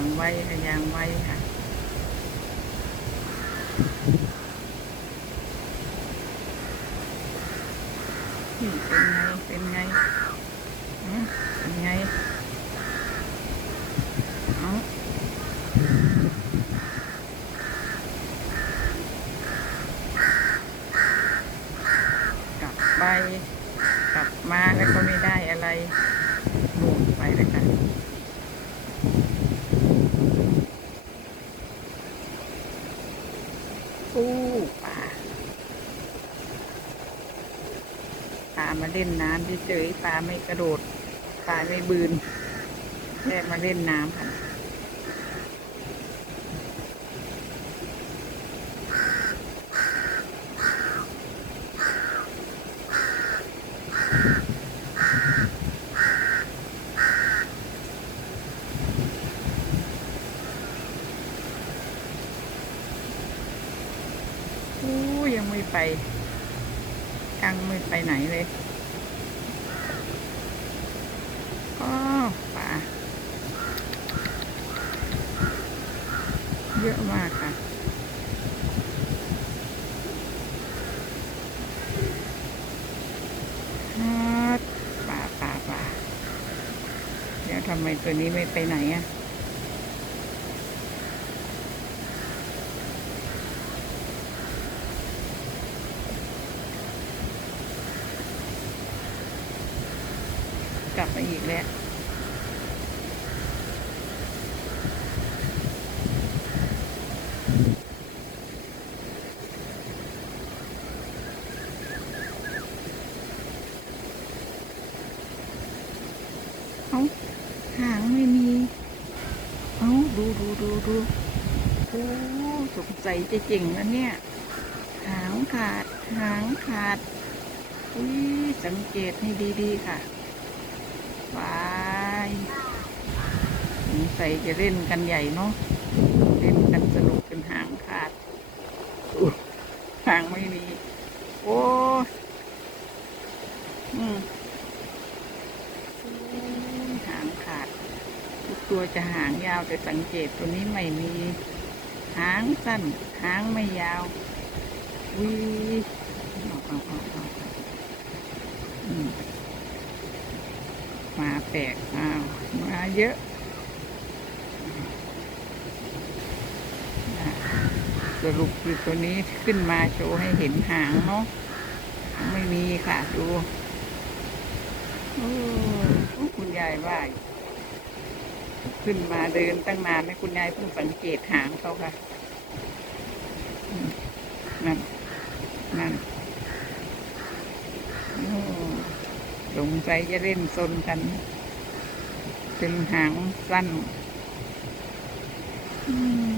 ยางไวค่ะยางไว้ค่ะนี่เป็นไง เป็นไงเป็นไง เอากลับไป กลับมาแล้วก็ไม่ได้อะไรหลุดไปเลยค่ะ อู้ปลาปลา มาเล่นน้ำเฉยๆปลาไม่กระโดด ปลาไม่บืนแค่มาเล่นน้ำค่ะ อู้ยังไม่ไปยังไม่ไปไหนเลยอ๋อป่า เยอะมากค่ะฮัดป่าป่าป่าเดี๋ยว ทำไมตัวนี้ไม่ไปไหนอะกลับมาอีกแล้ว เอาหางไม่มี เอา ดูดูดูดูโอ้สงสัยจะเจ๋งแล้วเนี่ย หางขาด หางขาด อุ้ยสังเกตให้ดีๆค่ะบายสงสัยจะเล่นกันใหญ่เนาะ เล่นกันสนุกจนหางขาด หางไม่มี โอ้ม หางขาด ทุก ตัวจะหางยาวแต่สังเกตตัวนี้ไม่มี หางสั้น หางไม่ยาววิเอาเอาเอาเอาอืมมาแปลกอ้าวมาเยอะ สรุปคือตัวนี้ขึ้นมาโชว์ให้เห็นหางเนาะไม่มีค่ะ ดู โอ้โอ้คุณยายว่า ขึ้นมาเดินตั้งนานไม่คุณยายเพิ่งสังเกตหางเขาค่ะ นั่น นั่นสงสัยจะเล่นซนกันเป็นหางสั้นอืม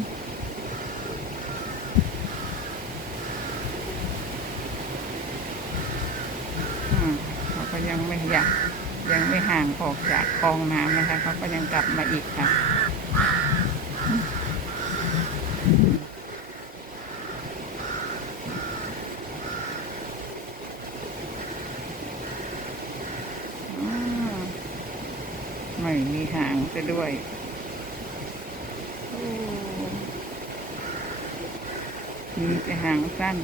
อืมเขาก็ยังไม่อยาก ยังไม่ห่างออกจากคลองน้ำนะคะเขาก็ยังกลับมาอีกค่ะอืมไม่มีหางซะด้วยมีแต่หางสั้น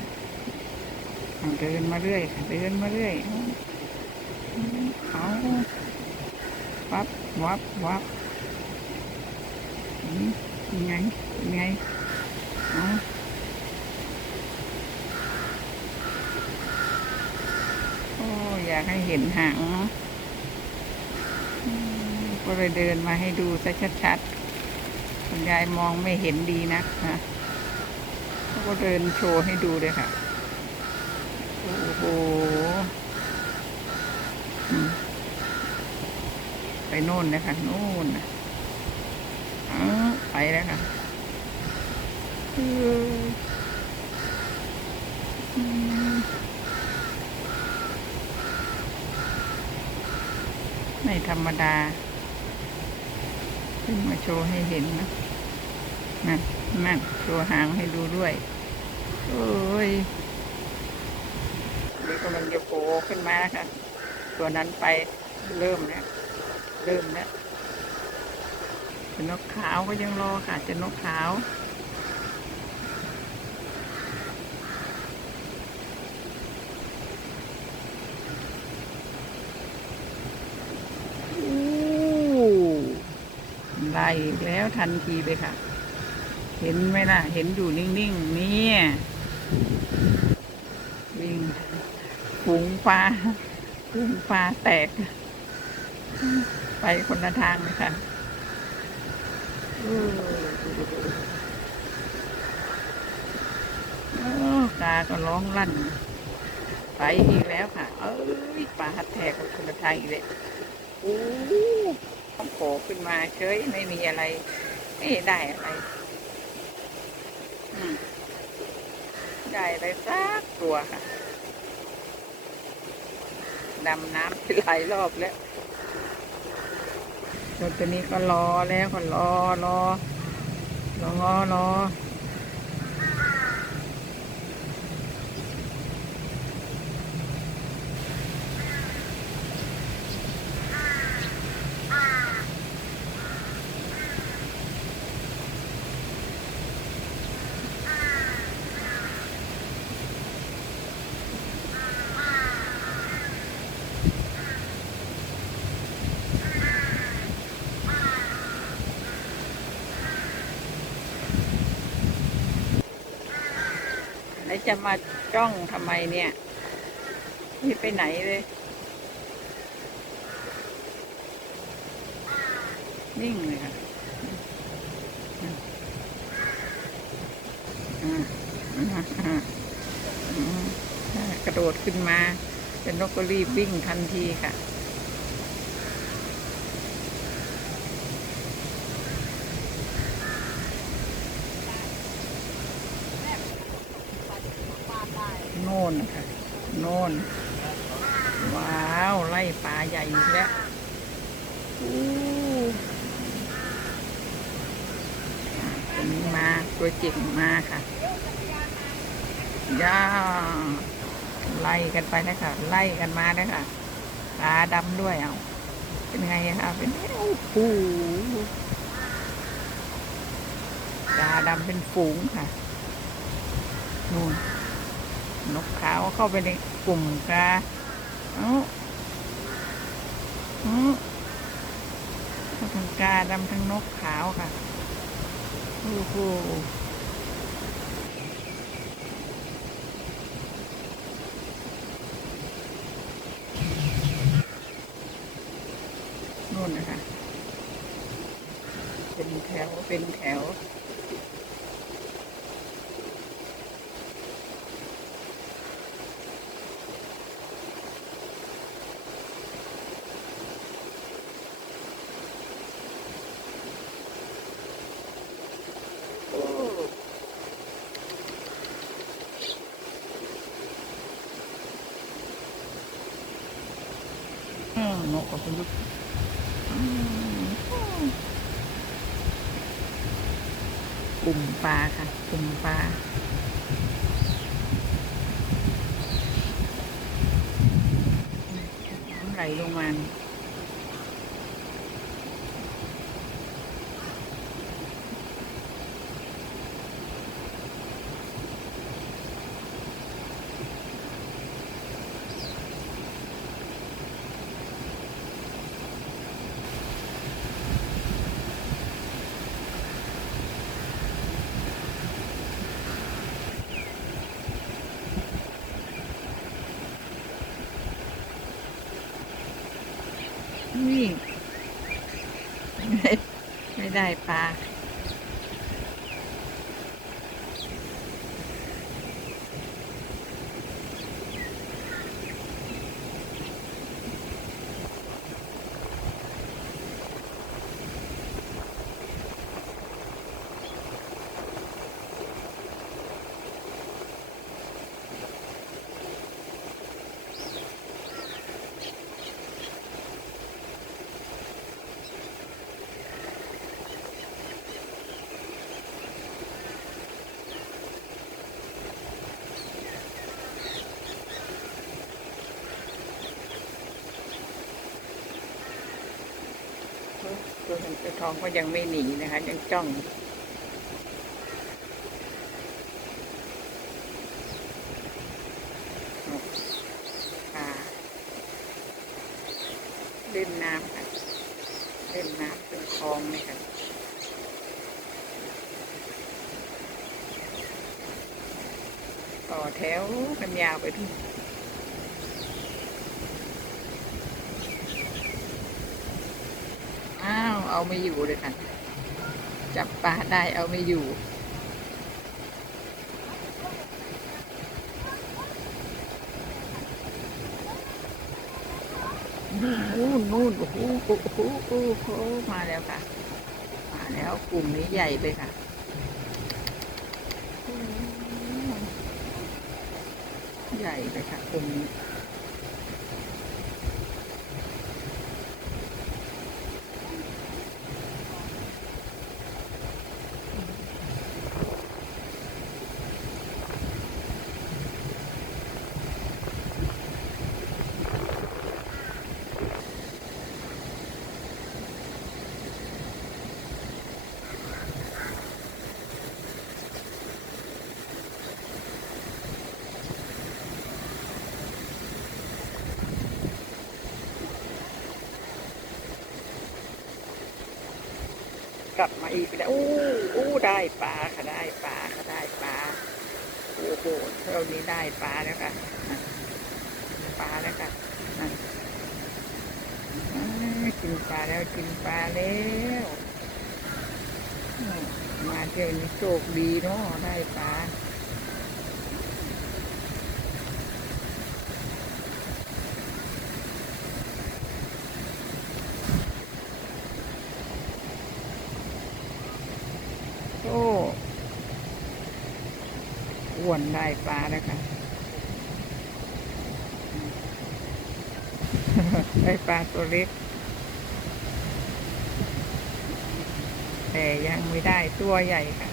เอาเดินมาเรื่อยค่ะ เดินมาเรื่อย วับวับวับอืมยังไงยังไงอโอ้อยากให้เห็นหางเนาะก็เลยเดินมาให้ดูซะชัดๆคุณยายมองไม่เห็นดีนักนะก็เดินโชว์ให้ดูเลยค่ะ โอ้โห อืมไป โน่นนะคะโน่นอ๋อไปแล้วค่ะไม่ธรรมดา ขึ้นมาโชว์ให้เห็นนะนั่นนั่นโชว์หางให้ดูด้วย โอ้ยนี่กำลังจะโผล่ขึ้นมาค่ะตัวนั้นไปเริ่มแล้ว เริ่มแล้วจะนกขาวก็ยังรอค่ะจะนกขาวอู้ไล่แล้วทันทีเลยค่ะ เห็นไหมล่ะ เห็นอยู่นิ่งๆนี่วิ่งฝูงฟ้าฝูงฟ้าแตก ไปคนละทางเลยค่ะเออโอ้กาก็ร้องลั่น ไปอีกแล้วค่ะ เอ้ยปลาหัดแทกคนละทางอีกเลยโอ้โผล่ขึ้นมาเฉยไม่มีอะไร ไม่ได้อะไร ได้อะไรสักตัวค่ะ ดำน้ำไปหลายรอบแล้ว จนตัวนี้ก็รอแล้วก็รอรอรอรอ จะมาจ้องทำไมเนี่ยไม่ไปไหนเลย นิ่งเลยค่ะกระโดดขึ้นมา เป็นนกก็รีบวิ่งทันทีค่ะ โน่นนะคะโน่น ว้าว ไล่ปลาใหญ่ อีกแล้วอู้อะตัวนี้มาตัวเจ๋งมาค่ะย่าไล่กันไปนะค่ะไล่กันมานะค่ะปลาดำด้วยเอาเป็นไงคะเป็นโอ้โหปลาดำเป็นฝูงค่ะนู่นนกขาวเข้าไปในกลุ่มกาเอ้าเอ้าเข้า ทั้งกาดำทั้งนกขาวค่ะโอ้โหนู่นนะคะ เป็นแถว เป็นแถว โอ้อื ลูกกลุ่มปลาค่ะกลุ่มปลาน้ำไหลลงมา นี่ ไม่ ได้ปลา ไเจ้า ทองก็ยังไม่หนีนะคะ ยังจ้องปลาเล่นน้ำค่ะ เล่นน้ำเป็นคลองเลยค่ะต่อแถวกันยาวไปทุกอ้าว เอาไม่อยู่เลยค่ะ จับปลาได้เอาไม่อยู่ นู่นนู่นโอ้โหโอ้โหโอ้โหมาแล้วค่ะ มาแล้วกลุ่มนี้ใหญ่เลยค่ะใหญ่เลยค่ะกลุ่มนี้ กลับมาอีกแล้วอู้อู้ได้ปลาค่ะได้ปลาค่ะได้ปลาโอ้โหเท่านี้ได้ปลาแล้วค่ะปลาแล้วค่ะกินปลาแล้วกินปลาแล้วมมาเที่ยวนี้โชคดีเนาะได้ปลา โอ้ อ้วนได้ปลาแล้วค่ะ ได้ปลาตัวเล็ก แต่ยังไม่ได้ตัวใหญ่ค่ะ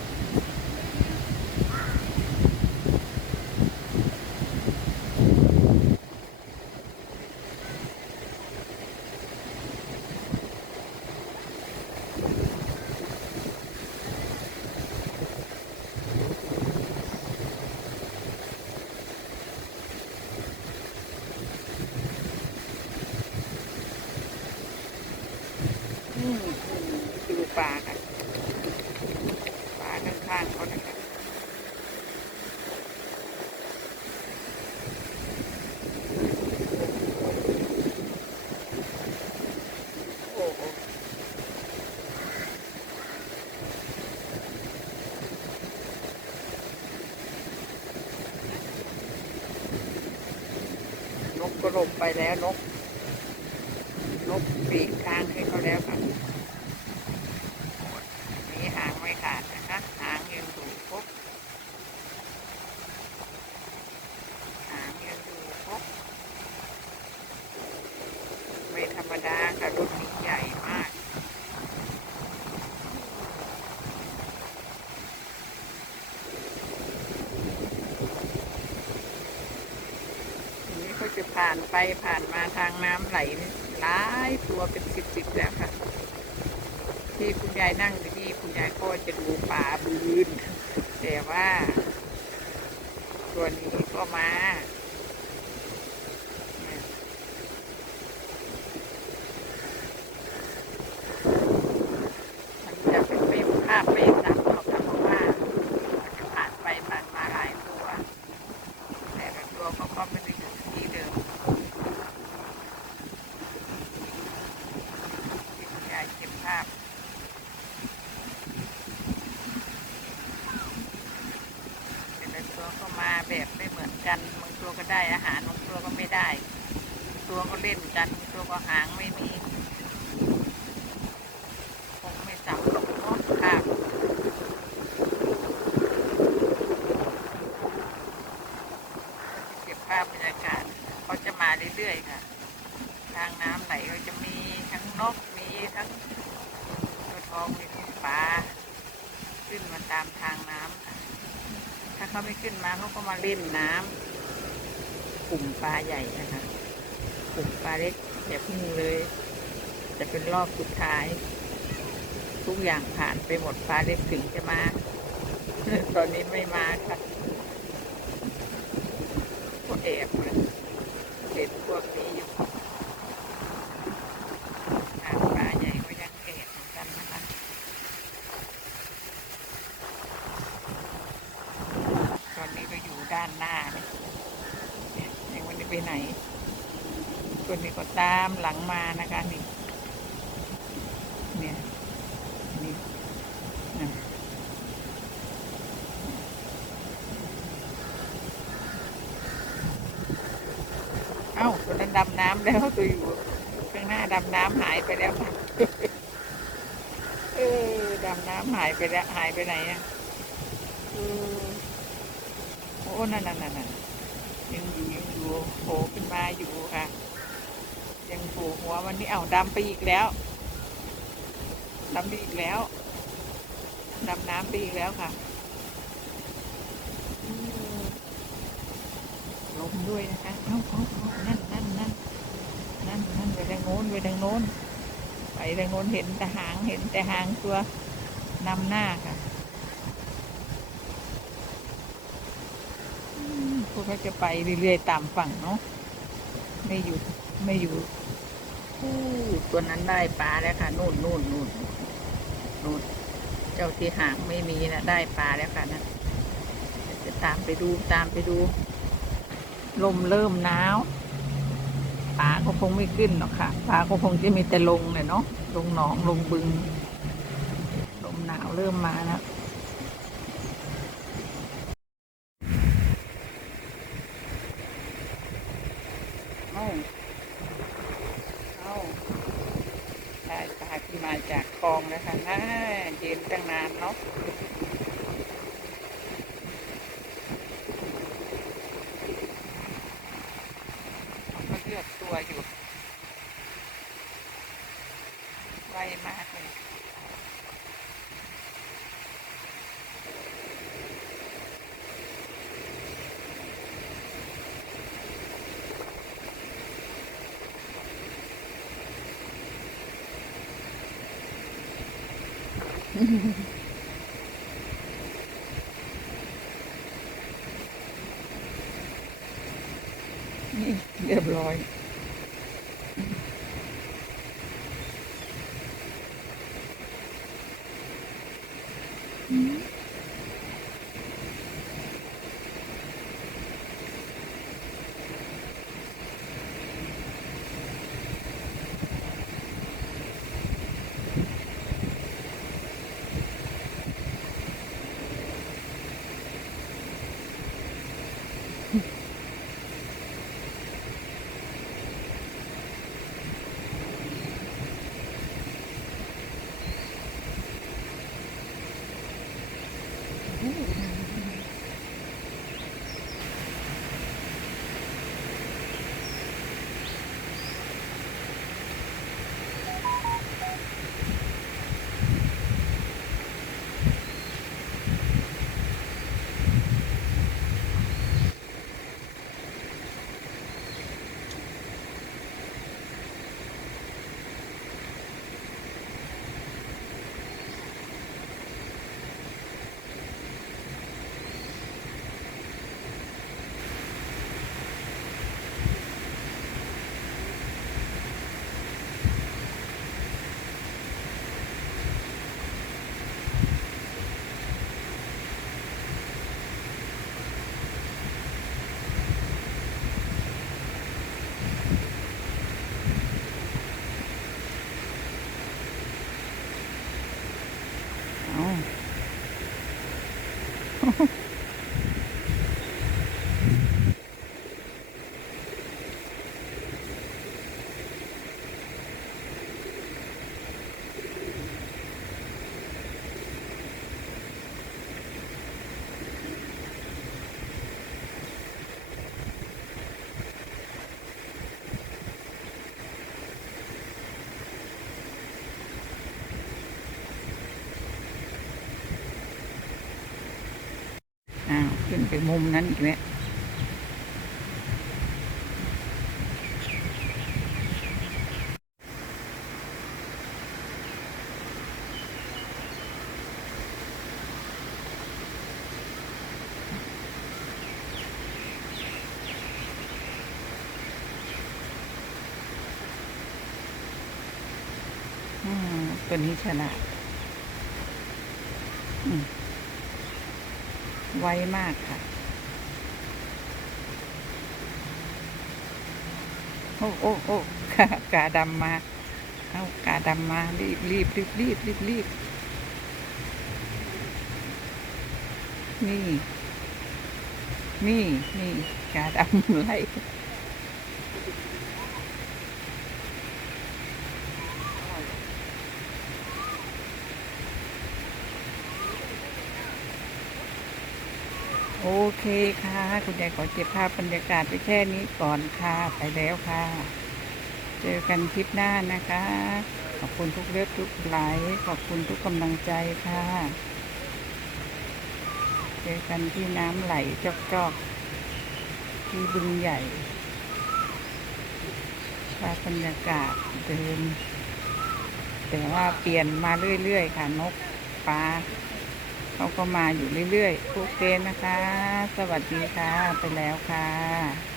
อืมดูปลาค่ะ ปลาข้างๆเขานะคะโอ้โหนกก็หลบไปแล้วนก นกปีกทางให้เขาแล้วค่ะนี่หางไม่ขาดนะคะ หางยังอยู่ครบหางยังอยู่ครบไม่ธรรมดาค่ะรุ่นนี้ใหญ่มาก ทีนี้เขาจะผ่าน ไปผ่านมาทางน้ำไหลนี่หลายตัวเป็นสิบสิบแล้วค่ะ ที่คุณยายนั่งอยู่นี่คุณยายก็จะดูป่าบืนแต่ว่า ตัวนี้ก็มาเนี่ยมันจะเป็นไม่ภาพไม่สับหรอกค่ะเพราะว่ามันจะผ่านไปผ่านมาหลายตัว แต่ละตัวเขาก็ไม่ได้อยู่ที่เดิมที่คุณยายเก็บภาพ แต่ละตัวก็มาแบบไม่เหมือนกันบางตัวก็ได้อาหารบางตัวก็ไม่ได้บางตัวก็เล่นกันบางตัวก็หางไม่มีคงไม่ซ้ำหรอกเนาะภาพเก็บภาพบรรยากาศเขาจะมาเรื่อยๆค่ะ ทางน้ำไหลก็จะมีทั้งนกมีทั้ง ตัวทองมีทั้งปลาขึ้นมาตามทางน้ำค่ะ ถ้าเขาไม่ขึ้นมาเขาก็มาเล่นน้ำกลุ่มปลาใหญ่นะคะกลุ่มปลาเล็กอย่าพึ่งเลย จะเป็นรอบสุดท้าย ทุกอย่างผ่านไปหมดฟ้าเล็บถึงจะมา ตอนนี้ไม่มาค่ะก็แอบเลยเห็นพวกนี้อยู่หางปลาใหญ่ก็ยังแอบเหมือนกันนะคะ ตอนนี้ก็อยู่ด้านหน้าเนี่ยเนี่ยยังไม่ได้ไปไหน คนนี้ก็ตามหลังมานะคะนี่เนี่ยนี่นะเอ้าตัวนั้นดำน้ำแล้วตัวอยู่ข้างหน้าดำน้ำหายไปแล้วค่ะเออดำน้ำหายไปแล้วหายไปไหนอะโอ้นั่นนั่นนั่นนั่นยังอยู่ยังอยู่โผล่ขึ้นมาอยู่ค่ะ ยังโผล่หัวมันนี่เอ้าดำไปอีกแล้วดำไปอีกแล้วดำน้ำไปอีกแล้วค่ะลมด้วยนะคะเอ้าเอ้าเอ้านั่นนั่นนั่นนั่นนั่นไปทางโน้นไปทางโน้นไปทางโน้นเห็นแต่หางเห็นแต่หางตัวนำหน้าค่ะพวกเขาจะไปเรื่อยๆตามฝั่งเนาะไม่หยุด ไม่หยุดอู้ตัวนั้นได้ปลาแล้วค่ะ นู่นนู่นนู่นนู่นเจ้าที่หางไม่มีนะได้ปลาแล้วค่ะนะจะตามไปดูตามไปดู ลมเริ่มหนาวปลาก็คงไม่ขึ้นหรอกค่ะปลาก็คงจะมีแต่ลงเลยเนาะลงหนองลงบึง ลมหนาวเริ่มมาแล้วเอาเอาได้ปลาที่มาจากคลองแล้วค่ะน่าเย็นตั้งนานเนาะก็เลือกตัวอยู่ ไวมากเลย นี่เรียบร้อย ไปมุมนั้นอีกแล้วตัวนี้ชนะอืม ไวมากค่ะโอ้โอ้โอ้กาดำมา เอากาดำมารีบรีบรีบรีบรีบรีบนี่ นี่นี่กาดำไล่ โอเคค่ะ คุณยายขอเก็บภาพบรรยากาศไปแค่นี้ก่อนค่ะ ไปแล้วค่ะ เจอกันคลิปหน้านะคะ ขอบคุณทุกเลือดทุกไลค์ขอบคุณทุกกำลังใจค่ะ เจอกันที่น้ำไหลจอกๆที่บึงใหญ่ภาพบรรยากาศเดิมแต่ว่าเปลี่ยนมาเรื่อยๆค่ะนกปลา เขาก็มาอยู่เรื่อยๆโอเคนะคะ สวัสดีค่ะ ไปแล้วค่ะ